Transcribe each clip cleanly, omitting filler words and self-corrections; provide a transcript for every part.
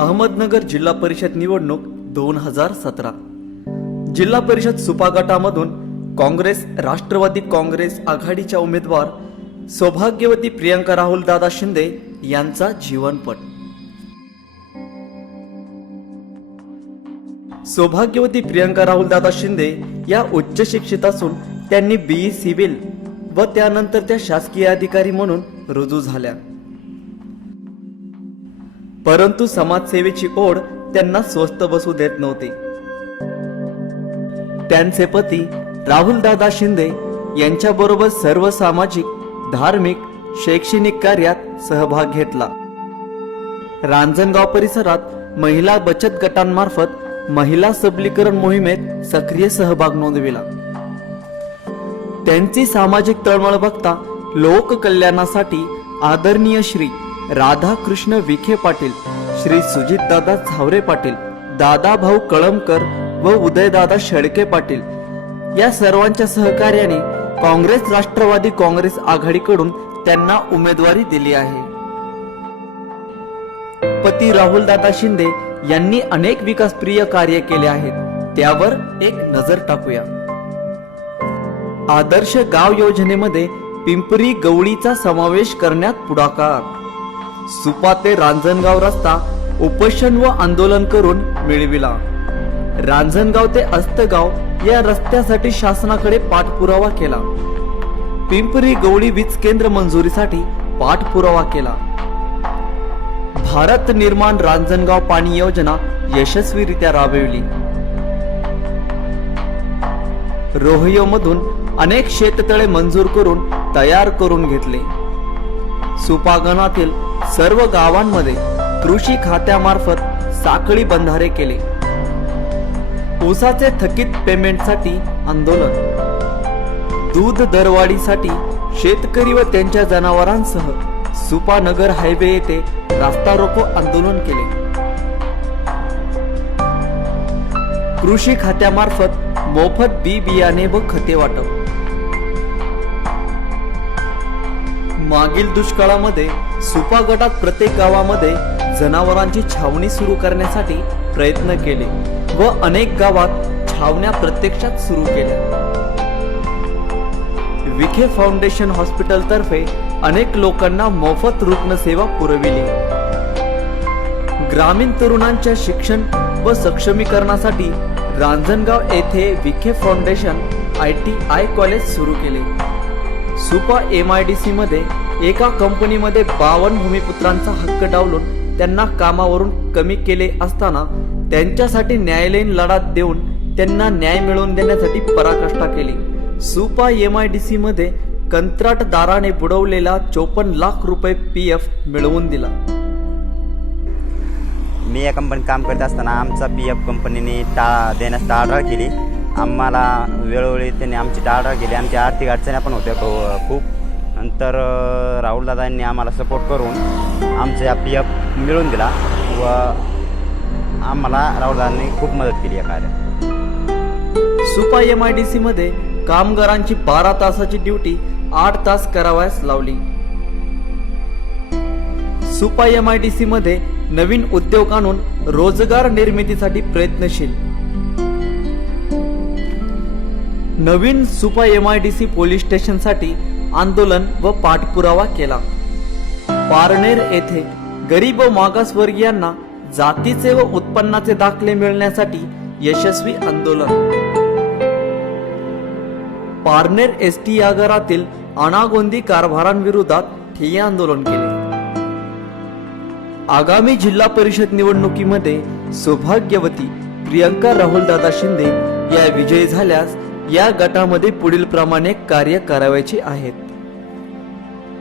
अहमदनगर जिल्हा परिषद निवडणूक 2017। जिल्हा परिषद सुपा गटामधून काँग्रेस राष्ट्रवादी काँग्रेस आघाडीच्या उमेदवार सौभाग्यवती प्रियंका राहुल दादा शिंदे यांचा जीवनपट। सौभाग्यवती प्रियंका राहुल दादा शिंदे या उच्च शिक्षित असून त्यांनी बीई सिव्हिल व त्यानंतर त्या शासकीय अधिकारी म्हणून रुजू झाल्या, परंतु समाजसेवेची ओढ त्यांना स्वस्थ बसू देत नव्हती। त्यांचे पती राहुल दादा शिंदे यांच्याबरोबर सर्व सामाजिक, धार्मिक, शैक्षणिक कार्यात सहभाग घेतला। रांजणगाव परिसरात महिला बचत गटांमार्फत महिला सबलीकरण मोहिमेत सक्रिय सहभाग नोंदविला। त्यांची सामाजिक तळमळ बघता लोककल्याणासाठी आदरणीय श्री राधाकृष्ण विखे पाटील, श्री सुजितदादा झावरे पाटील, दादाभाऊ कळमकर व उदयदादा शेळके पाटील या सर्वांच्या सहकार्याने काँग्रेस राष्ट्रवादी काँग्रेस आघाडीकडून त्यांना उमेदवारी दिली आहे। पती राहुल दादा शिंदे यांनी अनेक विकासप्रिय कार्य केले आहेत, त्यावर एक नजर टाकूया। आदर्श गाव योजनेमध्ये पिंपरी गवळीचा समावेश करण्यात पुढाकार। सुपा ते रांजणगाव रस्ता उपोषण व आंदोलन करून मिळविला। रांजणगाव ते अस्तगाव या रस्त्यासाठी शासनाकडे पाठपुरावा केला। पिंपरी गवळी वीज केंद्र मंजुरीसाठी पाठपुरावा केला। भारत निर्माण रांजणगाव पाणी योजना यशस्वीरित्या राबविली। रोहियो मधून अनेक शेततळे मंजूर करून तयार करून घेतले। सुपागणातील सर्व गावांमध्ये कृषी खात्यामार्फत साखळी बंधारे केले। ऊसाचे थकीत पेमेंटसाठी आंदोलन, दूध दरवाढीसाठी शेतकरी व त्यांच्या जनावरांसह सुपा नगर हायवे येथे रास्ता रोको आंदोलन केले। कृषी खात्यामार्फत मोफत बी बियाणे व खते वाटप। मागील दुष्काळामध्ये सुपा गटात प्रत्येक गावामध्ये जनावरांची छावणी सुरू करण्यासाठी प्रयत्न केले व अनेक गावात छावण्या प्रत्यक्षात सुरू केल्या। विखे फाउंडेशन हॉस्पिटल तर्फे अनेक लोकांना मोफत रुग्णसेवा पुरविली। ग्रामीण तरुणांच्या शिक्षण व सक्षमीकरणासाठी रांजणगाव येथे विखे फाउंडेशन ITI कॉलेज सुरू केले। सुपा MIDC मध्ये एका कंपनीमध्ये 52 भूमिपुत्रांचा हक्क डावलून त्यांना कामावरून कमी केले असताना त्यांच्यासाठी न्यायालयीन लढा देऊन त्यांना न्याय मिळवून देण्यासाठी पराकाष्ठा केली। सुपा MIDC मध्ये कंत्राटदाराने बुडवलेला 54 लाख रुपये PF मिळवून दिला। मी या कंपनीत काम करत असताना आमचा PF कंपनीने देण्यास टाळाटाळ केली। आम्हाला वेळोवेळी त्यांनी आमची टाळाटाळ केली। आमच्या आर्थिक अडचणी पण होत्या खूप। नंतर राहुलदादांनी आम्हाला सपोर्ट करून आमचा या PF मिळवून दिला व आम्हाला राहुलदादांनी खूप मदत केली या कार्यात। सुपा MIDC मध्ये कामगारांची 12 तासाची ड्युटी 8 तास करावयास लावली। सुपा MIDC मध्ये नवीन उद्योग आणून रोजगार निर्मितीसाठी प्रयत्नशील। नवीन सुपा MIDC पोलीस स्टेशनसाठी आंदोलन व पाठपुरावा केला। पारनेर येथे गरीब व मागासवर्गीयांना जातीचे व उत्पन्नाचे दाखले मिळण्यासाठी यशस्वी आंदोलन। पारनेर ST आगारातील अनागोंदी कारभारांविरोधात ठिय्या आंदोलन केले। आगामी जिल्हा परिषद निवडणुकीमध्ये सौभाग्यवती प्रियंका राहुल दादा शिंदे या विजयी झाल्यास या गटामध्ये पुढील प्रमाणे कार्य करावयाचे आहेत।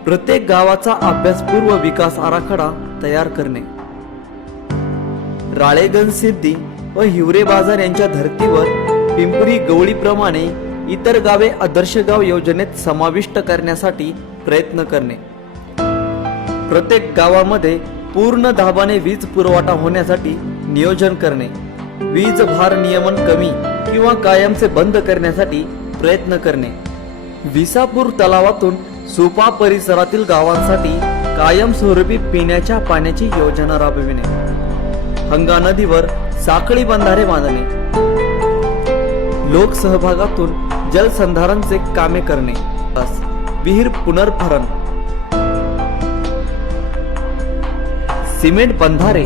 प्रत्येक गावाचा अभ्यासपूर्व विकास आराखडा तयार करणे। राळेगण सिद्धी व हिवरे बाजार यांच्या धर्तीवर पिंपरी गवळी प्रमाणे इतर गावे आदर्श गाव योजनेत समाविष्ट करण्यासाठी प्रयत्न करणे। प्रत्येक गावामध्ये पूर्ण दाबाने वीज पुरवठा होण्यासाठी नियोजन करणे। वीज भार नियमन कमी किंवा कायमचे बंद करण्यासाठी प्रयत्न करणे। विसापूर तलावातून सुपा परिसरातील गावांसाठी कायमस्वरूपी पिण्याच्या पाण्याची योजना राबविणे। हंगा नदीवर साखळी बंधारे बांधणे, लोकसहभागातून जलसंधारणचे कामे करणे, विहीर पुनर्भरण, सिमेंट बंधारे,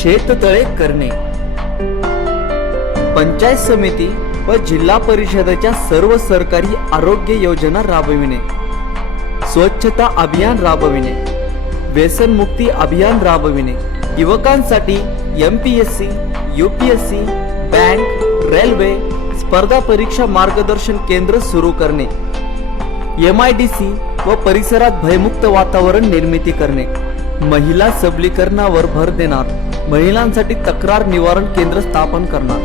शेततळे करणे, पंचायत समिती व जिल्हा परिषदेच्या सर्व सरकारी आरोग्य योजना राबविणे, स्वच्छता अभियान राबविणे, व्यसनमुक्ती अभियान राबविणे, युवकांसाठी MPSC, UPSC, बँक, रेल्वे स्पर्धा परीक्षा मार्गदर्शन केंद्र सुरू करणे, MIDC व परिसरात भयमुक्त वातावरण निर्मिती करणे, महिला सबलीकरणावर भर देणार, महिलांसाठी तक्रार निवारण केंद्र स्थापन करणार,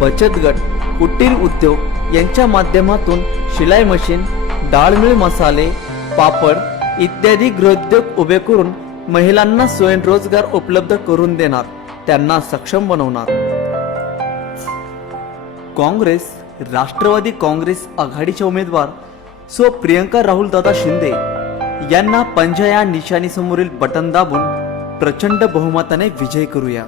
बचत गट, कुटीर उद्योग यांच्या माध्यमातून शिलाई मशीन, डाळ मिल मसाले, पापड इत्यादी गृहोद्योग उभे करून महिलांना स्वयंरोजगार उपलब्ध करून देणार, त्यांना सक्षम बनवणार. काँग्रेस राष्ट्रवादी काँग्रेस आघाडीच्या उमेदवार सो प्रियंका राहुल दादा शिंदे यांना पंजा या निशाणीसमोरील बटन दाबून प्रचंड बहुमताने विजय करूया.